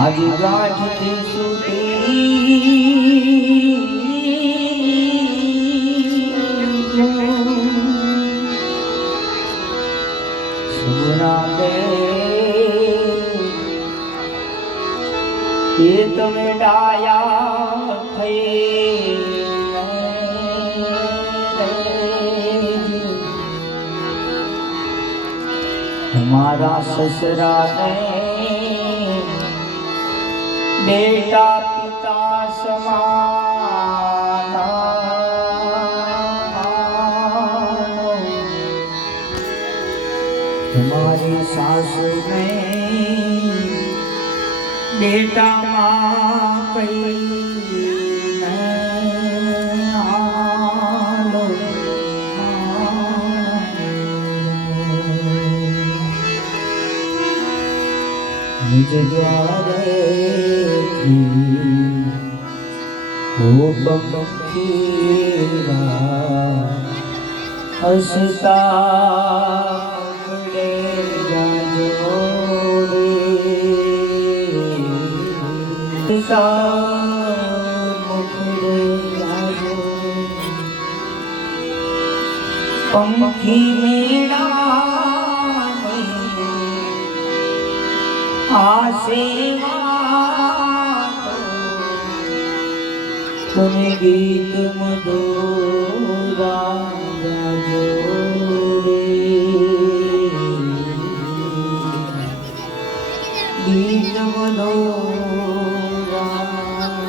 આજ ગાંઠથી સુધી સુરા દે એ તમે ડાયા થઈ તમારા સસરાને બેટા પિતા સમાન તમારી સાસુને બેટા માં કહીને હાલો નિજ દ્વારેથી ગોપમ હસતા પંખી મેળા આશેવા તમે ગીત મધુરા ગીત મધુરા Amen.